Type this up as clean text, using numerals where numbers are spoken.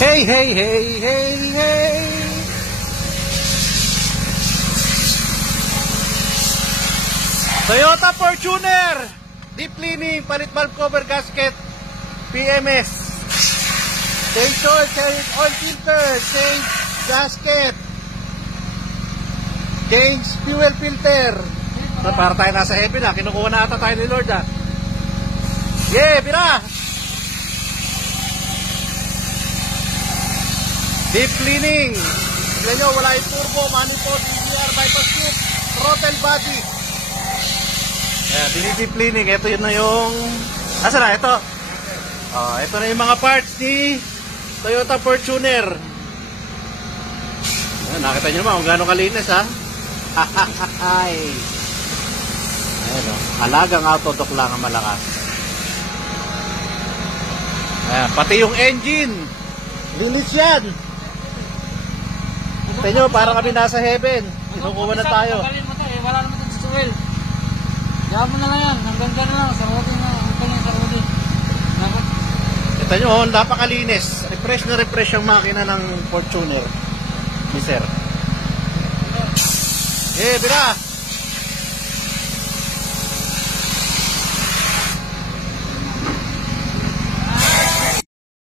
Hey, hey, hey, hey, hey. Toyota Fortuner, deep cleaning, palit valve cover gasket, PMS. Change oil, change oil filter, change gasket, change fuel filter. Para tayo nasa heaven ha, kinukuha na ata tayo ni Lord ha. Yeah, bira! Deep cleaning. Tignan nyo, wala yung turbo, manifold, DVR, bypass tube, throttle body. Ayan, deep cleaning. Ito yun na yung... Asa na? Ito. Ito na yung mga parts ni Toyota Fortuner. Ayan, nakita nyo naman kung gano'ng kalinis ha. Hahahay. Ayan o. Alagang autodock lang ang malakas. Ayan, pati yung engine. Linis yan. Kita nyo, parang kami nasa heaven. Kinukuha na tayo. Wala naman ito sa oil. Diyan mo na lang yan. Hanggang gano'n lang. Sarodi na. Hanggang yung sarodi. Kita nyo, napakalinis. Refresh na refresh yung makina ng Fortuner. Ni sir. Eh, bira.